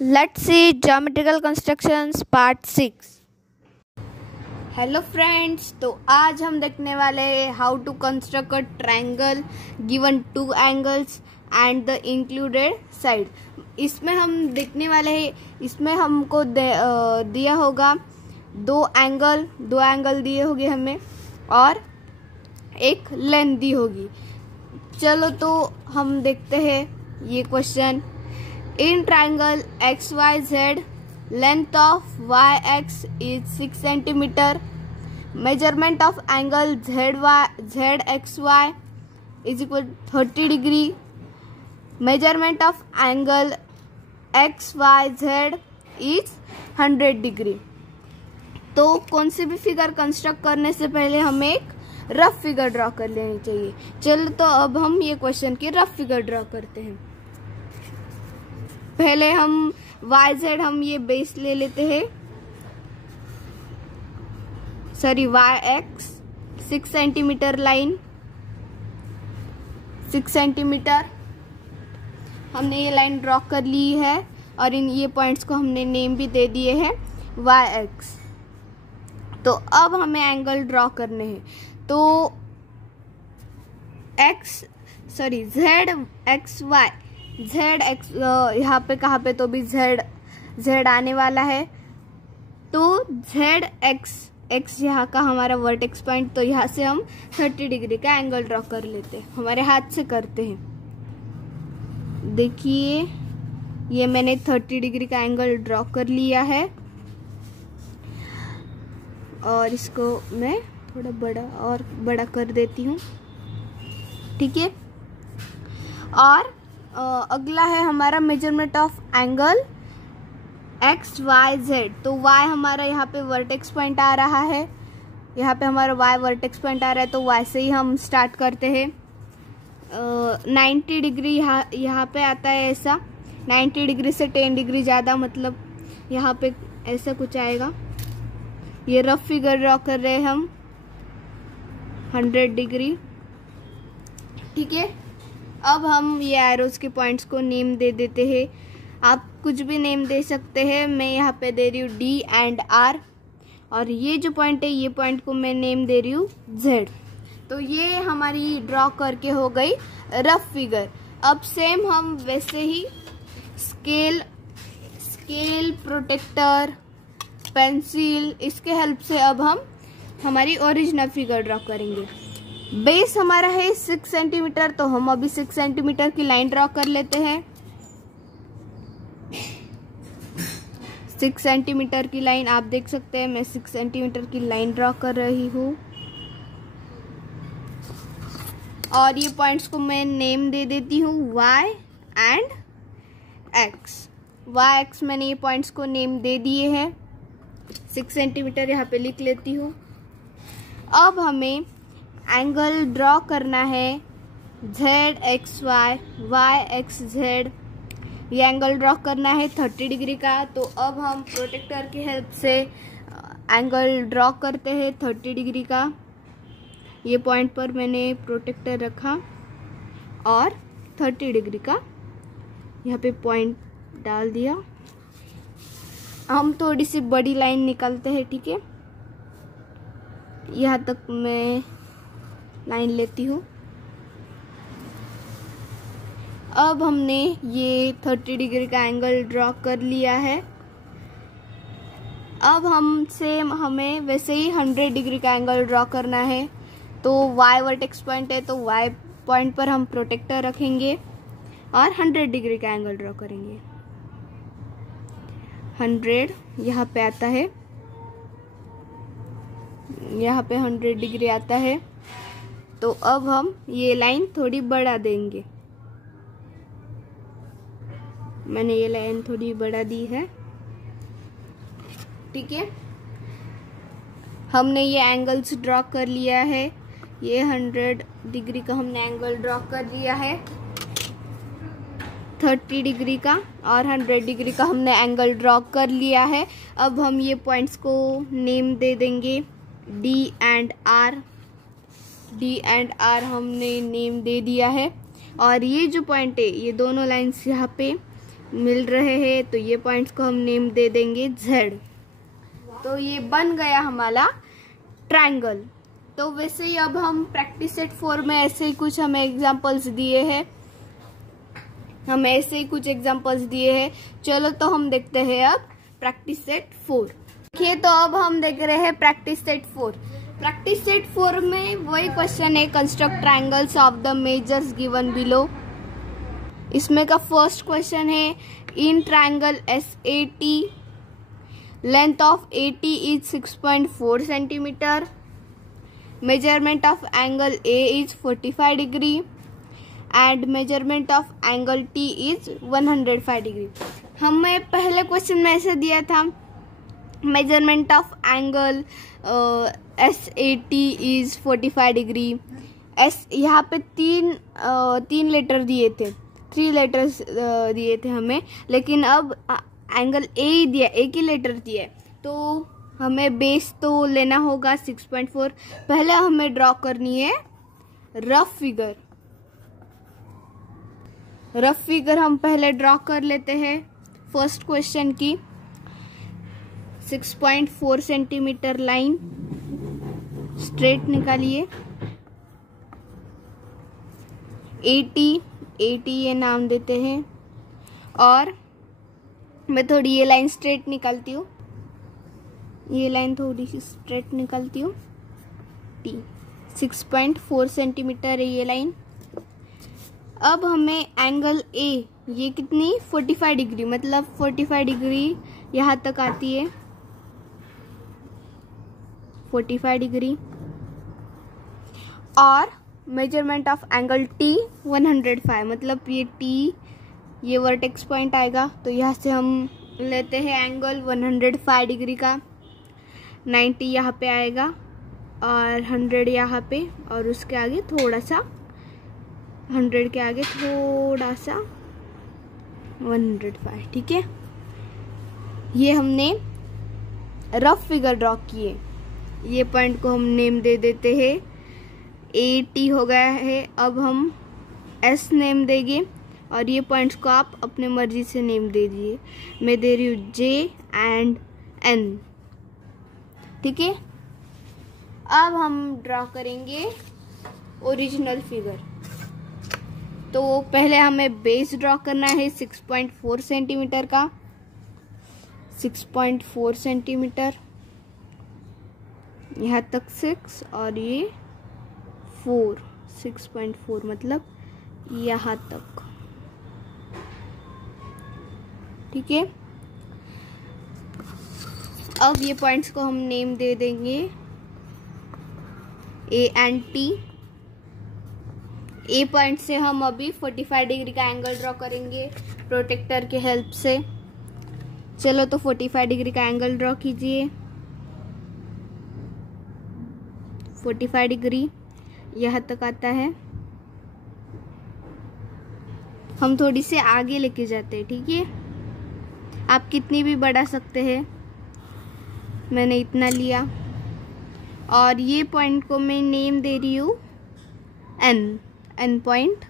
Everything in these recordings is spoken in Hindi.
Let's see geometrical constructions part 6. Hello friends, तो आज हम देखने वाले हैं how to construct a triangle given two angles and the included side. इसमें हम देखने वाले हैं, इसमें हमको दिया होगा दो एंगल दिए होंगे हमें और एक लेंथ दी होगी। चलो तो हम देखते हैं ये question. In triangle XYZ, length of YX is 6 centimeter. Measurement of angle ZXY is equal to 30 degree. Measurement of angle XYZ is 100 degree. तो कौन से भी फिगर कंस्ट्रक्ट करने से पहले हमें एक रफ फिगर ड्रॉ कर लेनी चाहिए। चलो तो अब हम ये क्वेश्चन की रफ फिगर ड्रॉ करते हैं। पहले हम YZ हम ये बेस ले लेते हैं, sorry YX 6 centimetre line 6 centimetre हमने ये लाइन ड्रॉ कर ली है और इन ये पॉइंट्स को हमने नेम भी दे दिए हैं YX। तो अब हमें एंगल ड्रॉ करने हैं। तो ZXY ZX यहाँ पे कहाँ पे तो भी Z आने वाला है। तो ZX यहाँ का हमारा वर्टेक्स पॉइंट, तो यहाँ से हम 30 डिग्री का एंगल ड्रॉ कर लेते हैं, हमारे हाथ से करते हैं। देखिए ये मैंने 30 डिग्री का एंगल ड्रॉ कर लिया है और इसको मैं थोड़ा बड़ा कर देती हूँ, ठीक है। और अगला है हमारा मेजरमेंट ऑफ एंगल XYZ। तो Y हमारा यहाँ पे वर्टेक्स पॉइंट आ रहा है, यहाँ पे हमारा Y वर्टेक्स पॉइंट आ रहा है, तो Y से ही हम स्टार्ट करते हैं। 90 डिग्री यहाँ पे आता है, ऐसा 90 डिग्री से 10 डिग्री ज़्यादा, मतलब यहाँ पे ऐसा कुछ आएगा। ये रफ फिगर ड्रॉ कर रहे हैं हम 100 डिग्री, ठीक है। अब हम ये एरोज के पॉइंट्स को नेम दे देते हैं। आप कुछ भी नेम दे सकते हैं, मैं यहाँ पे दे रही हूँ D एंड R, और ये जो पॉइंट है ये पॉइंट को मैं नेम दे रही हूँ Z। तो ये हमारी ड्रॉ करके हो गई रफ फिगर। अब सेम हम वैसे ही स्केल प्रोटेक्टर, पेंसिल, इसके हेल्प से अब हम हमारी ओरिजिनल फिगर ड्रॉ करेंगे। बेस हमारा है 6 सेंटीमीटर, तो हम अभी 6 सेंटीमीटर की लाइन ड्रॉ कर लेते हैं। 6 सेंटीमीटर की लाइन आप देख सकते हैं, मैं 6 सेंटीमीटर की लाइन ड्रॉ कर रही हूँ। और ये पॉइंट्स को मैं नेम दे देती हूँ Y एंड X। YX मैंने ये पॉइंट्स को नेम दे दिए हैं। 6 सेंटीमीटर यहाँ पे लिख लेती हूँ। अब हमें एंगल ड्रॉ करना है ZXY YXZ। ये एंगल ड्रॉ करना है 30 डिग्री का। तो अब हम प्रोटेक्टर की हेल्प से एंगल ड्रॉ करते हैं 30 डिग्री का। ये पॉइंट पर मैंने प्रोटेक्टर रखा और 30 डिग्री का यहाँ पे पॉइंट डाल दिया। हम थोड़ी सी बड़ी लाइन निकालते हैं, ठीक है। यहाँ तक मैं लाइन लेती हूँ। अब हमने ये 30 डिग्री का एंगल ड्रॉ कर लिया है। अब हमें वैसे ही 100 डिग्री का एंगल ड्रॉ करना है। तो Y वर्टेक्स पॉइंट है, तो Y पॉइंट पर हम प्रोटेक्टर रखेंगे और 100 डिग्री का एंगल ड्रॉ करेंगे। 100 यहाँ पे आता है, यहाँ पे 100 डिग्री आता है। तो अब हम ये लाइन थोड़ी बढ़ा देंगे। मैंने ये लाइन थोड़ी बढ़ा दी है, ठीक है। हमने ये एंगल्स ड्रॉ कर लिया है। ये 100 डिग्री का हमने एंगल ड्रॉ कर लिया है, 30 डिग्री का और 100 डिग्री का हमने एंगल ड्रॉ कर लिया है। अब हम ये पॉइंट्स को नेम दे देंगे D एंड R हमने नेम दे दिया है। और ये जो पॉइंट है, ये दोनों लाइंस यहाँ पे मिल रहे हैं, तो ये पॉइंट्स को हम नेम दे देंगे Z। तो ये बन गया हमारा ट्रायंगल। तो वैसे ही अब हम प्रैक्टिस सेट 4 में ऐसे ही कुछ हमें एग्जांपल्स दिए हैं, चलो तो हम देखते हैं अब प्रैक्टिस सेट 4। देखिए, तो अब हम देख रहे हैं प्रैक्टिस सेट 4। प्रैक्टिस सेट 4 में वही क्वेश्चन है, construct triangles of the measures given below. इसमें का फर्स्ट क्वेश्चन है, in triangle SAT length of AT is 6.4 centimetre, measurement of angle A is 45 degree and measurement of angle T is 105 degree. हमें पहले क्वेश्चन में ऐसे दिया था, measurement of angle SAT is 45 degree. यहाँ पे तीन लेटर दिए थे, 3 लेटर्स दिए थे हमें, लेकिन अब एंगल A ही दिया, एक ही लेटर दिया है, तो हमें बेस तो लेना होगा 6.4। पहले हमें ड्रॉ करनी है रफ फिगर हम पहले ड्रॉ कर लेते हैं। फर्स्ट क्वेश्चन की 6.4 सेंटीमीटर लाइन स्ट्रेट निकालिए। AT ये नाम देते हैं, और मैं थोड़ी ये लाइन स्ट्रेट निकालती हूँ, ये लाइन थोड़ी सी स्ट्रेट निकालती हूँ। T 6.4 सेंटीमीटर है ये लाइन। अब हमें एंगल A, ये कितनी 45 डिग्री, मतलब 45 डिग्री यहाँ तक आती है, 45 डिग्री। और मेजरमेंट ऑफ एंगल T 105, मतलब ये वर्टेक्स पॉइंट आएगा, तो यहाँ से हम लेते हैं एंगल 105 डिग्री का। 90 यहाँ पे आएगा और 100 यहाँ पे, और उसके आगे थोड़ा सा 100 के आगे थोड़ा सा 105। ठीक है, ये हमने रफ फिगर ड्रॉ किए। ये पॉइंट को हम नेम दे देते हैं, AT हो गया है। अब हम S नेम देंगे, और ये पॉइंट्स को आप अपने मर्जी से नेम दे दीजिए। मैं दे रही हूँ J एंड N। ठीक है, अब हम ड्रॉ करेंगे ओरिजिनल फिगर। तो पहले हमें बेस ड्रॉ करना है 6.4 सेंटीमीटर का। 6.4 सेंटीमीटर, यहाँ तक 6 और ये 4, 6.4 मतलब यहाँ तक। ठीक है, अब ये पॉइंट्स को हम नेम दे देंगे A and T। A point से हम अभी 45 डिग्री का एंगल ड्रॉ करेंगे प्रोटेक्टर के हेल्प से। चलो तो 45 डिग्री का एंगल ड्रॉ कीजिए। 45 डिग्री यहाँ तक आता है। हम थोड़ी से आगे लेके जाते हैं। ठीक है, आप कितनी भी बढ़ा सकते हैं, मैंने इतना लिया। और ये पॉइंट को मैं नेम दे रही हूँ N पॉइंट।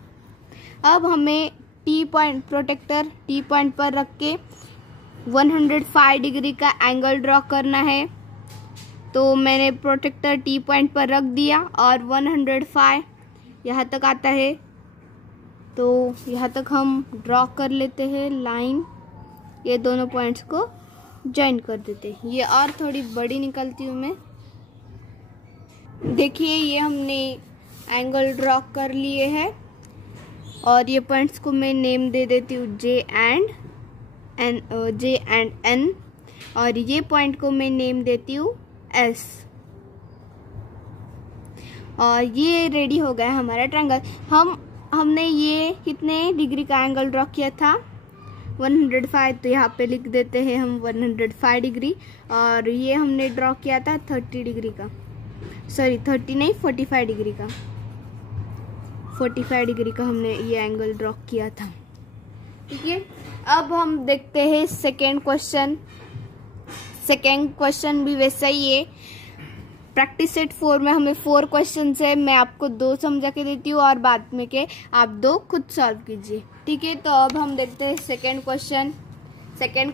अब हमें T point, protractor T point पर रख के 105 डिग्री का एंगल ड्रॉ करना है। तो मैंने प्रोटेक्टर T पॉइंट पर रख दिया और 105 यहाँ तक आता है। तो यहाँ तक हम ड्रॉ कर लेते हैं लाइन। ये दोनों पॉइंट्स को ज्वाइन कर देते हैं। ये और थोड़ी बड़ी निकलती हूँ मैं। देखिए, ये हमने एंगल ड्रॉ कर लिए हैं और ये पॉइंट्स को मैं नेम दे देती हूँ J एंड N, और ये पॉइंट को मैं नेम देती हूँ S। और ये रेडी हो गया हमारा ट्रायंगल। हमने ये कितने डिग्री का एंगल ड्रॉ किया था, 105, तो यहाँ पे लिख देते हैं हम 105 डिग्री। और ये हमने ड्रॉ किया था 30 डिग्री का, सॉरी 30 नहीं 45 डिग्री का, 45 डिग्री का हमने ये एंगल ड्रॉ किया था। ठीक है, अब हम देखते हैं सेकेंड क्वेश्चन। सेकेंड क्वेश्चन भी वैसा ही है। प्रैक्टिस सेट 4 में हमें 4 क्वेश्चन है। मैं आपको 2 समझा के देती हूँ और बाद में के आप 2 खुद सॉल्व कीजिए। ठीक है, तो अब हम देखते हैं सेकेंड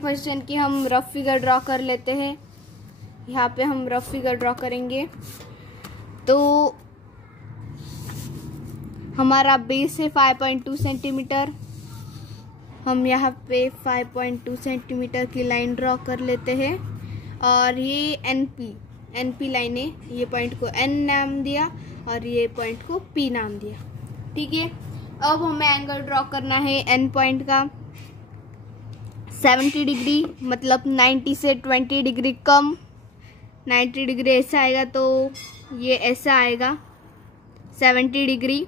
क्वेश्चन की हम रफ फिगर ड्रॉ कर लेते हैं। यहाँ पे हम रफ फिगर ड्रॉ करेंगे। तो हमारा बेस है 5.2 सेंटीमीटर। हम यहाँ पे 5.2 सेंटीमीटर की लाइन ड्रॉ कर लेते हैं। और ये एनपी लाइन है। ये पॉइंट को एन नाम दिया और ये पॉइंट को पी नाम दिया। ठीक है, अब हमें एंगल ड्रॉ करना है एन पॉइंट का 70 डिग्री, मतलब 90 से 20 डिग्री कम। 90 डिग्री ऐसा आएगा तो ये ऐसा आएगा 70 डिग्री।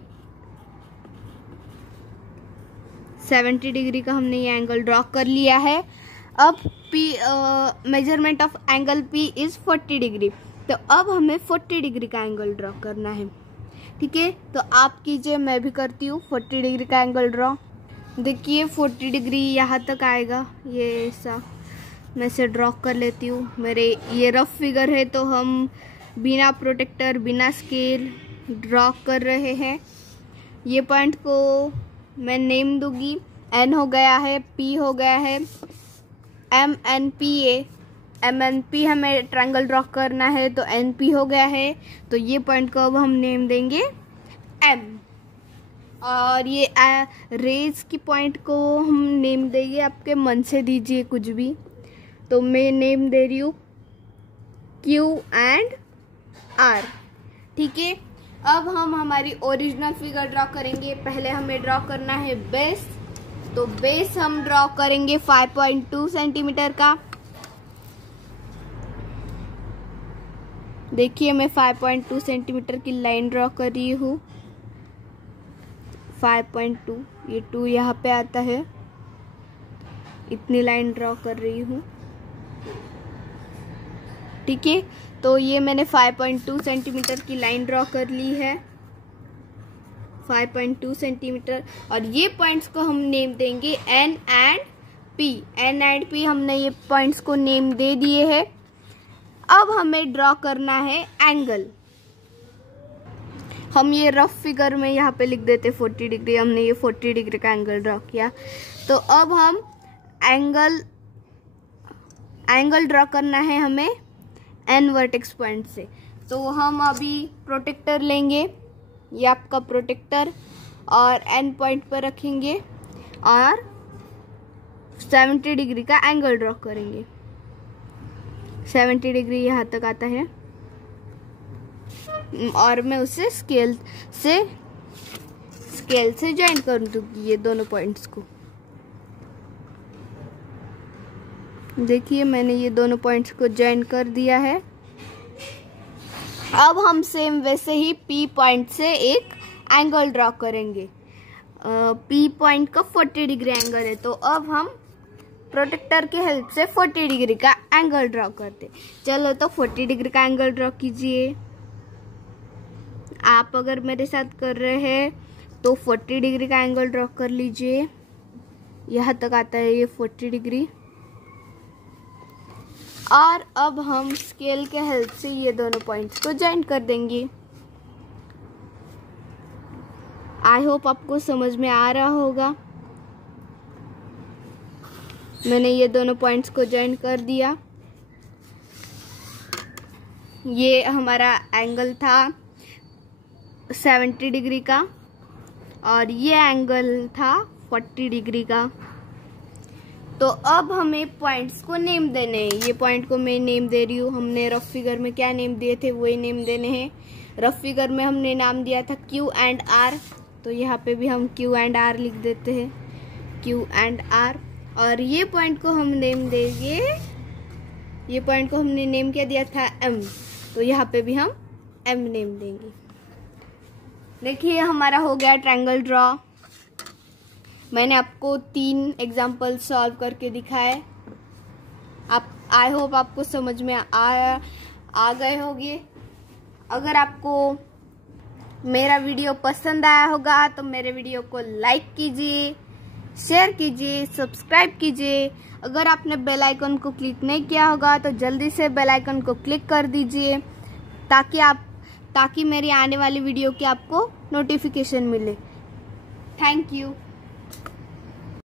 70 डिग्री का हमने ये एंगल ड्रॉ कर लिया है। अब P measurement of angle P is 40 degree. तो अब हमें 40 डिग्री का एंगल ड्रॉ करना है। ठीक है, तो आप कीजिए, मैं भी करती हूँ 40 डिग्री का एंगल ड्रॉ। देखिए 40 डिग्री यहाँ तक आएगा। ये ऐसा मैं इसे ड्रॉ कर लेती हूँ। मेरे ये रफ फिगर है तो हम बिना प्रोटेक्टर बिना स्केल ड्रॉ कर रहे हैं। ये पॉइंट को मैं नेम दूंगी। एन हो गया है, पी हो गया है, M N P A. M N P हमें ट्रायंगल ड्रॉ करना है तो एन पी हो गया है। तो ये पॉइंट को अब हम नेम देंगे एम। और ये रेज की पॉइंट को हम नेम देंगे, आपके मन से दीजिए कुछ भी। तो मैं नेम दे रही हूँ क्यू एंड आर। ठीक है, अब हम हमारी ओरिजिनल फिगर ड्रॉ करेंगे। पहले हमें ड्रॉ करना है बेस। तो बेस हम ड्रॉ करेंगे 5.2 सेंटीमीटर का। देखिए मैं 5.2 सेंटीमीटर की लाइन ड्रॉ कर रही हूँ। 5.2, ये 2 यहाँ पे आता है। इतनी लाइन ड्रॉ कर रही हूँ। ठीक है, तो ये मैंने 5.2 सेंटीमीटर की लाइन ड्रॉ कर ली है। 5.2 सेंटीमीटर। और ये पॉइंट्स को हम नेम देंगे N and P. N and P हमने ये पॉइंट्स को नेम दे दिए हैं। अब हमें ड्रॉ करना है एंगल। हम ये रफ फिगर में यहाँ पे लिख देते 40 डिग्री। हमने ये 40 डिग्री का एंगल ड्रॉ किया। तो अब हम एंगल ड्रॉ करना है हमें एन वर्टेक्स पॉइंट से। तो हम अभी प्रोटेक्टर लेंगे, ये आपका प्रोटेक्टर, और एन पॉइंट पर रखेंगे और 70 डिग्री का एंगल ड्रॉ करेंगे। 70 डिग्री यहाँ तक आता है और मैं उसे स्केल से ज्वाइन कर दूंगी ये दोनों पॉइंट्स को। देखिए मैंने ये दोनों पॉइंट्स को ज्वाइन कर दिया है। अब हम सेम वैसे ही पी पॉइंट से एक एंगल ड्रॉ करेंगे। पी पॉइंट का 40 डिग्री एंगल है। तो अब हम प्रोटेक्टर की हेल्प से 40 डिग्री का एंगल ड्रॉ करते। चलो तो 40 डिग्री का एंगल ड्रॉ कीजिए। आप अगर मेरे साथ कर रहे हैं तो 40 डिग्री का एंगल ड्रॉ कर लीजिए। यहाँ तक आता है ये 40 डिग्री। और अब हम स्केल के हेल्प से ये दोनों पॉइंट्स को ज्वाइन कर देंगे। आई होप आपको समझ में आ रहा होगा। मैंने ये दोनों पॉइंट्स को ज्वाइन कर दिया। ये हमारा एंगल था 70 डिग्री का और ये एंगल था 40 डिग्री का। तो अब हमें पॉइंट्स को नेम देने हैं। ये पॉइंट को मैं नेम दे रही हूँ। हमने रफ फिगर में क्या नेम दिए थे वही नेम देने हैं। रफ फिगर में हमने नाम दिया था क्यू एंड आर। तो यहाँ पे भी हम क्यू एंड आर लिख देते हैं, क्यू एंड आर। और ये पॉइंट को हम नेम देंगे, ये पॉइंट को हमने नेम क्या दिया था एम। तो यहाँ पे भी हम एम नेम देंगे। देखिए हमारा हो गया ट्रायंगल ड्रॉ। मैंने आपको 3 एग्जाम्पल सॉल्व करके दिखाए। आप आई होप आपको समझ में आ गए होंगे। अगर आपको मेरा वीडियो पसंद आया होगा तो मेरे वीडियो को लाइक कीजिए, शेयर कीजिए, सब्सक्राइब कीजिए। अगर आपने बेल आइकन को क्लिक नहीं किया होगा तो जल्दी से बेल आइकन को क्लिक कर दीजिए ताकि मेरी आने वाली वीडियो की आपको नोटिफिकेशन मिले। Thank you.